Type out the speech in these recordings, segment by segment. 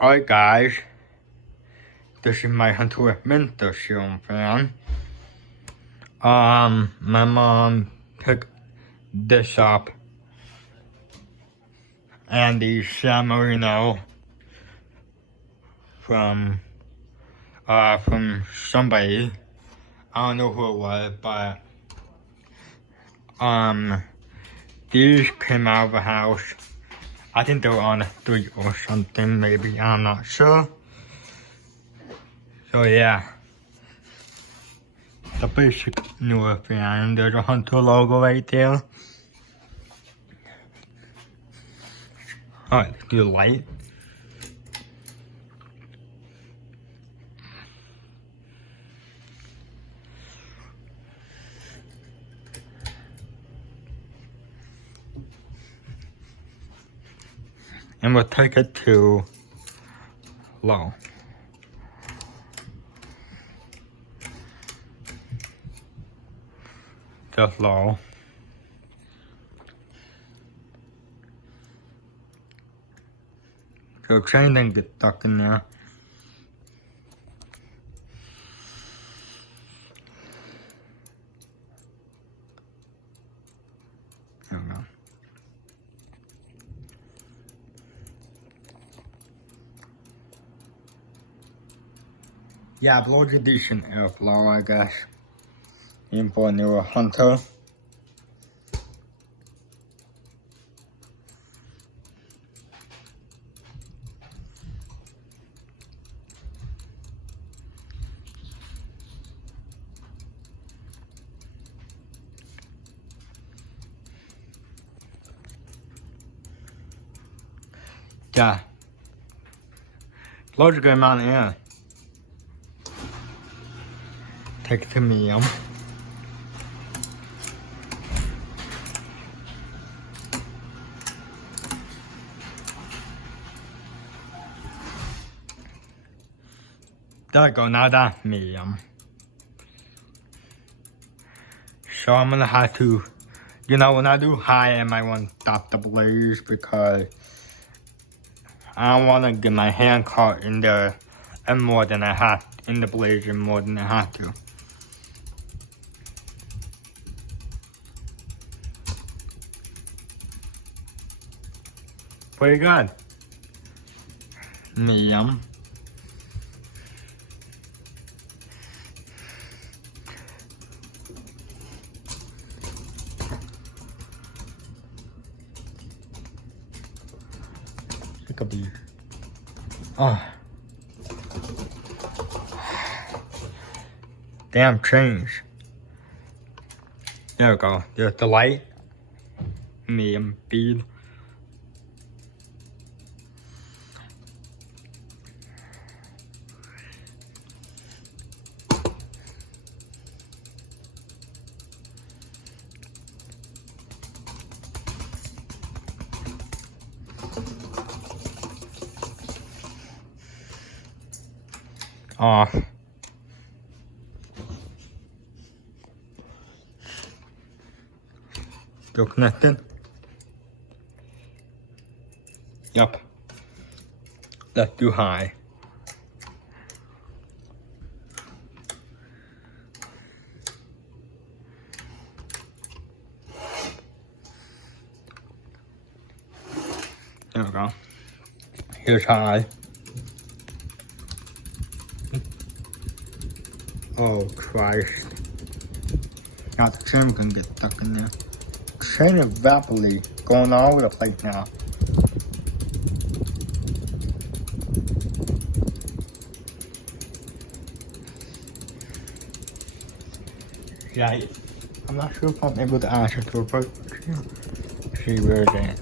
Alright guys, this is my Hunter Westminster film fan. My mom picked this up and the San Marino from somebody. I don't know who it was, but these came out of the house. I think they were on a street or something, maybe, I'm not sure. So yeah, the basic newer fan. There's a Hunter logo right there. Alright, let's do the light. And we'll take it to low. Just low. So chain didn't get stuck in there. There we go. Yeah, blows a decent airflow, I guess. Even for a newer Hunter. Yeah. Blows a good amount of air. Take it to medium. There we go, now that's medium. So I'm gonna have to, when I do high, I might want to stop the blaze because I don't want to get my hand caught in there and more than I have, in the blaze and more than I have to. Pretty good. Medium. It could be. Oh. Damn change. There we go. There's the light. Medium speed. Off. Still connected? Yup. Let's do high. There we go. Here's high. Oh Christ. Now the chain can get stuck in there. Chain is rapidly going all over the place now. Yeah, I'm not sure if I'm able to answer to her, but see where it's at.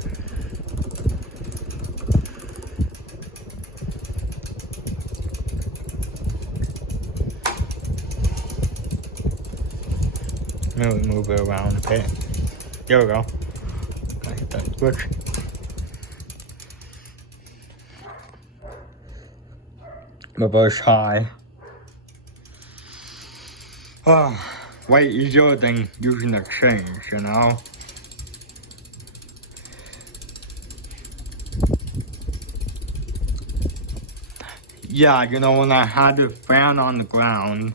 Maybe move it around a bit. There we go. I hit that switch. My brush high. Oh, way easier than using the chains, you know? yeah, when I had the fan on the ground,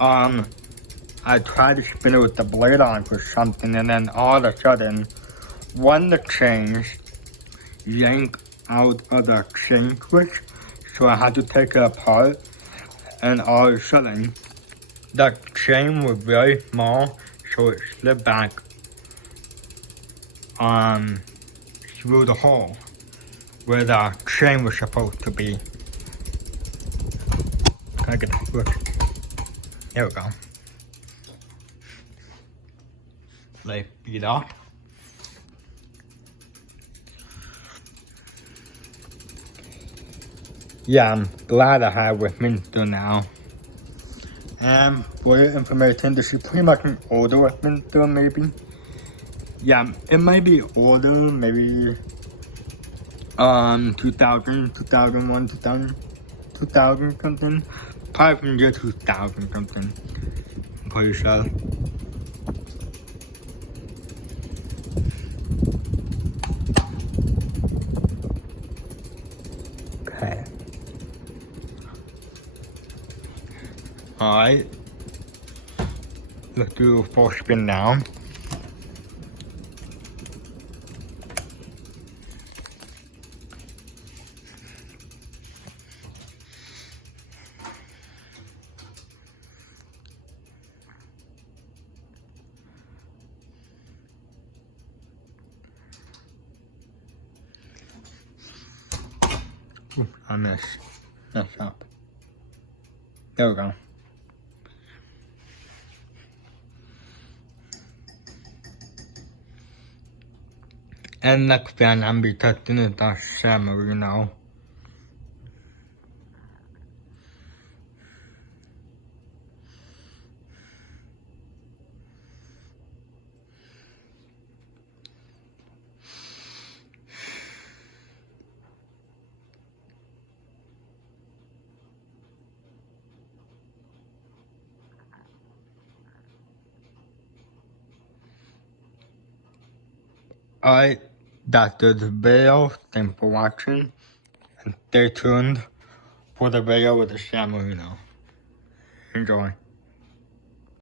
I tried to spin it with the blade on for something, and then all of a sudden, one of the chains yanked out of the chain switch, so I had to take it apart, and all of a sudden, the chain was very small, so it slid back through the hole where the chain was supposed to be. Can I get the switch? There we go. Like, beat off. Yeah, I'm glad I have Westminster now. And for your information, this is pretty much an older Westminster, maybe. Yeah, it might be older, maybe 2000, 2001, 2000 something. Probably from year 2000 something. I'm pretty sure. Okay. Alright. Let's do a full spin now. Ooh, I missed. Messed up. There we go. And next fan I'm be testing is the San Marino. Alright, that's the video. Thanks for watching. And stay tuned for the video with the San Marino. Enjoy.